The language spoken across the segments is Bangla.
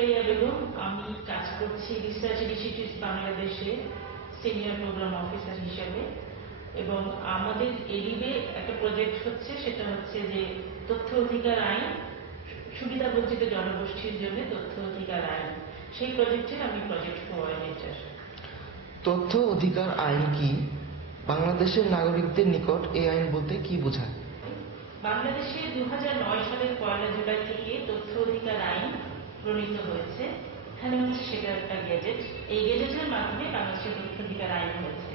সুরাইয়া বেগম। আমি কাজ করছি রিসার্চ ইনস্টিটিউট বাংলাদেশে সিনিয়র প্রোগ্রাম অফিসার হিসেবে। এবং আমাদের এডিবে একটা প্রজেক্ট হচ্ছে, সেটা হচ্ছে যে তথ্য অধিকার আইন, সুবিধাবঞ্চিত জনগোষ্ঠীর জন্য তথ্য অধিকার আইন। সেই প্রজেক্টের আমি প্রজেক্ট কোঅর্ডিনেটর। তথ্য অধিকার আইন কি? বাংলাদেশের নাগরিকদের নিকট এই আইন বলতে কি বোঝায়? বাংলাদেশে 2009 সালের 1 জুলাই থেকে তথ্য অধিকার আইন প্রণীত হয়েছে। এখানে হচ্ছে সেটা একটা গেজেট। এই গেজেটের মাধ্যমে বাংলাদেশের তথ্য অধিকার আইন হয়েছে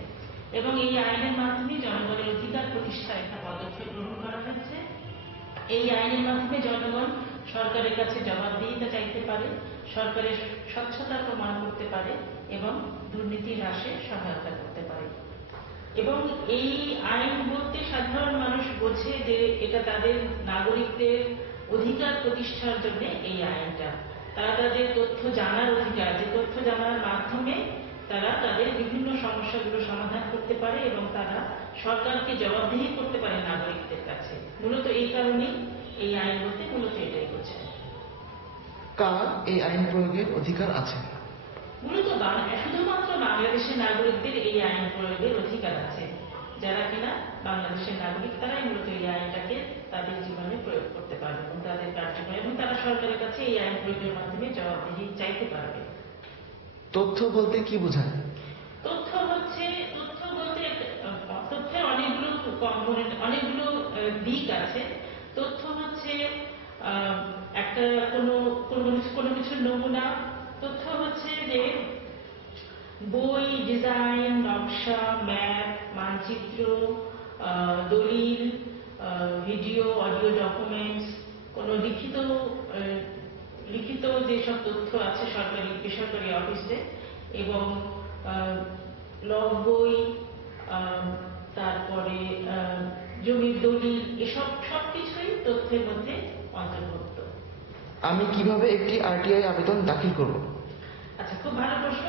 এবং এই আইনের মাধ্যমে জনগণের অধিকার প্রতিষ্ঠার একটা পদক্ষেপ গ্রহণ করা হয়েছে। এই আইনের মাধ্যমে জনগণ সরকারের কাছে জবাবদিহিতা চাইতে পারে, সরকারের স্বচ্ছতা প্রমাণ করতে পারে এবং দুর্নীতি হ্রাসে সহায়তা করতে পারে। এবং এই আইন বলতে সাধারণ মানুষ বোঝে যে এটা তাদের নাগরিকদের অধিকার প্রতিষ্ঠার জন্য এই আইনটা। তারা তাদের তথ্য জানার অধিকার, যে তথ্য জানার মাধ্যমে তারা তাদের বিভিন্ন সমস্যাগুলো সমাধান করতে পারে এবং তারা সরকারকে জবাবদিহি করতে পারে নাগরিকদের কাছে। মূলত এই কারণেই এই আইন বলতে মূলত এটাই বোঝায়। কার এই আইন প্রয়োগের অধিকার আছে? মূলত শুধুমাত্র বাংলাদেশের নাগরিকদের এই আইন প্রয়োগের অধিকার আছে। যারা কিনা বাংলাদেশের নাগরিক, তারাই মূলত এই আইনটাকে তাদের জীবনে প্রয়োগ করতে পারবে এবং তাদের কার্যক্রম, এবং তারা সরকারের কাছে এই আইন প্রয়োগের মাধ্যমে জবাবদিহি চাইতে পারবে। তথ্য বলতে কি বোঝায়? তথ্য বলতে তথ্যের অনেকগুলো কম্পোনেন্ট, অনেকগুলো দিক আছে। তথ্য হচ্ছে একটা কোনো কিছুর নমুনা। তথ্য হচ্ছে যে বই, ডিজাইন, নকশা, ম্যাপ, মানচিত্র, দলিল, ভিডিও, অডিও ডকুমেন্টস, কোনো লিখিত যেসব তথ্য আছে সরকারি বেসরকারি অফিসে, এবং লগ বই, তারপরে জমির দলিল, এসব সবকিছুই তথ্যের মধ্যে অন্তর্ভুক্ত। আমি কিভাবে একটি আরটিআই আবেদন দাখিল করব? আচ্ছা, খুব ভালো প্রশ্ন।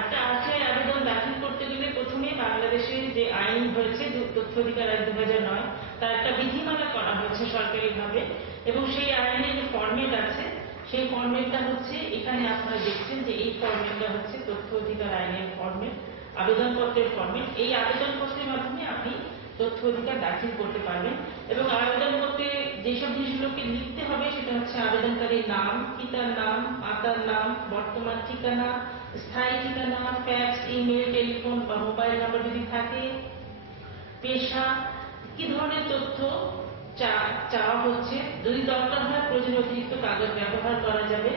একটা আরটিআই আবেদন দাখিল করতে গেলে প্রথমে বাংলাদেশের যে আইন হয়েছে তথ্য অধিকার আইন 2009, তার একটা বিধিমালা করা হয়েছে সরকারিভাবে, এবং সেই আইনের ফরম্যাট আছে। সেই ফরম্যাটটা হচ্ছে, এখানে আপনারা দেখছেন যে এই ফরম্যাটটা হচ্ছে তথ্য অধিকার আইনের ফরম্যাট, আবেদনপত্রের ফরম্যাট। এই আবেদনপত্রের মাধ্যমে আপনি তথ্য অধিকার দাখিল করতে পারবেন। এবং আবেদনপত্রে যেসব জিনিসগুলোকে লিখতে হবে সেটা হচ্ছে আবেদনকারীর নাম, পিতার নাম, মাতার নাম, বর্তমান ঠিকানা, স্থায়ী ঠিকানা, ফ্যাক্স, ইমেল, টেলিফোন বা মোবাইল নাম্বার যদি থাকে, পেশা, কি ধরনের তথ্য চাওয়া হচ্ছে, যদি দরকার হয় প্রয়োজনীয় অতিরিক্ত কাগজ ব্যবহার করা যাবে,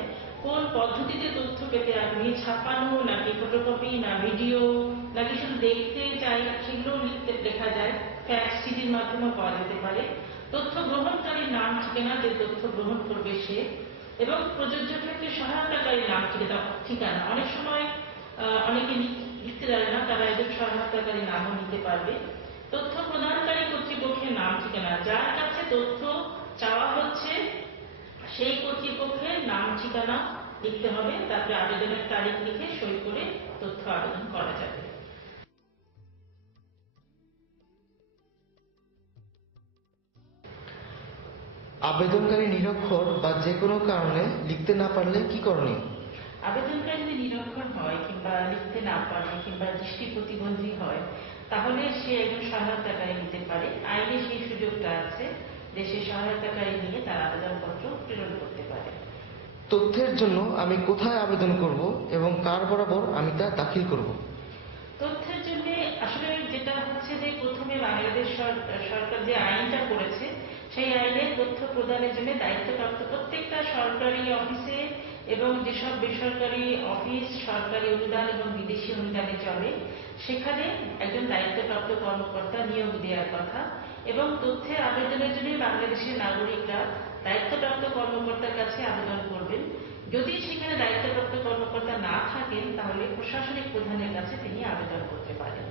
কোন পদ্ধতিতে তথ্য পেতে আগ্রহী, ছাপানো নাকি ফটোকপি, না ভিডিও, নাকি শুধু দেখতে চাই, সেগুলো লেখা যায়। ফ্যাক্স, সিডির মাধ্যমেও পাওয়া যেতে পারে। তথ্য গ্রহণকারীর নাম, ঠিকানা, যে তথ্য গ্রহণ করবে সে, এবং প্রযোজ্য ক্ষেত্রে সহায়তাকারীর নাম, ঠিকানা। অনেক সময় অনেকে লিখতে জানে না, তারা একজন সহায়তাকারী নামও নিতে পারবে। তথ্য প্রদানকারী কর্তৃপক্ষের নাম, ঠিকানা, যার কাছে তথ্য চাওয়া হচ্ছে সেই কর্তৃপক্ষের নাম, ঠিকানা লিখতে হবে। তারপরে আবেদনের তারিখ লিখে সই করে তথ্য আবেদন করা যাবে। আবেদনকারী নিরক্ষর বা যে কোনো কারণে লিখতে না পারলে কি করণীয়? আবেদনকারী যদি নিরক্ষর হয় কিংবা লিখতে না পারে কিংবা দৃষ্টি প্রতিবন্ধী হয়, তাহলে সে একজন সহায়তাকারী নিতে পারে। আইনে সেই সুযোগটা আছে যে সে সহায়তাকারী নিয়ে তার আবেদনপত্র প্রেরণ করতে পারে। তথ্যের জন্য আমি কোথায় আবেদন করব এবং কার বরাবর আমি তা দাখিল করব? তথ্যের জন্য আসলে যেটা হচ্ছে যে প্রথমে বাংলাদেশ সরকার যে আইনটা করেছে, সেই আইনের তথ্য প্রদানের জন্য দায়িত্বপ্রাপ্ত প্রত্যেকটা সরকারি অফিসে এবং যেসব বেসরকারি অফিস সরকারি অনুদান এবং বিদেশি অনুদানে চলে, সেখানে একজন দায়িত্বপ্রাপ্ত কর্মকর্তা নিয়োগ দেওয়ার কথা। এবং তথ্যের আবেদনের জন্য বাংলাদেশের নাগরিকরা দায়িত্বপ্রাপ্ত কর্মকর্তার কাছে আবেদন করবেন। যদি সেখানে দায়িত্বপ্রাপ্ত কর্মকর্তা না থাকেন, তাহলে প্রশাসনিক প্রধানের কাছে তিনি আবেদন করতে পারেন।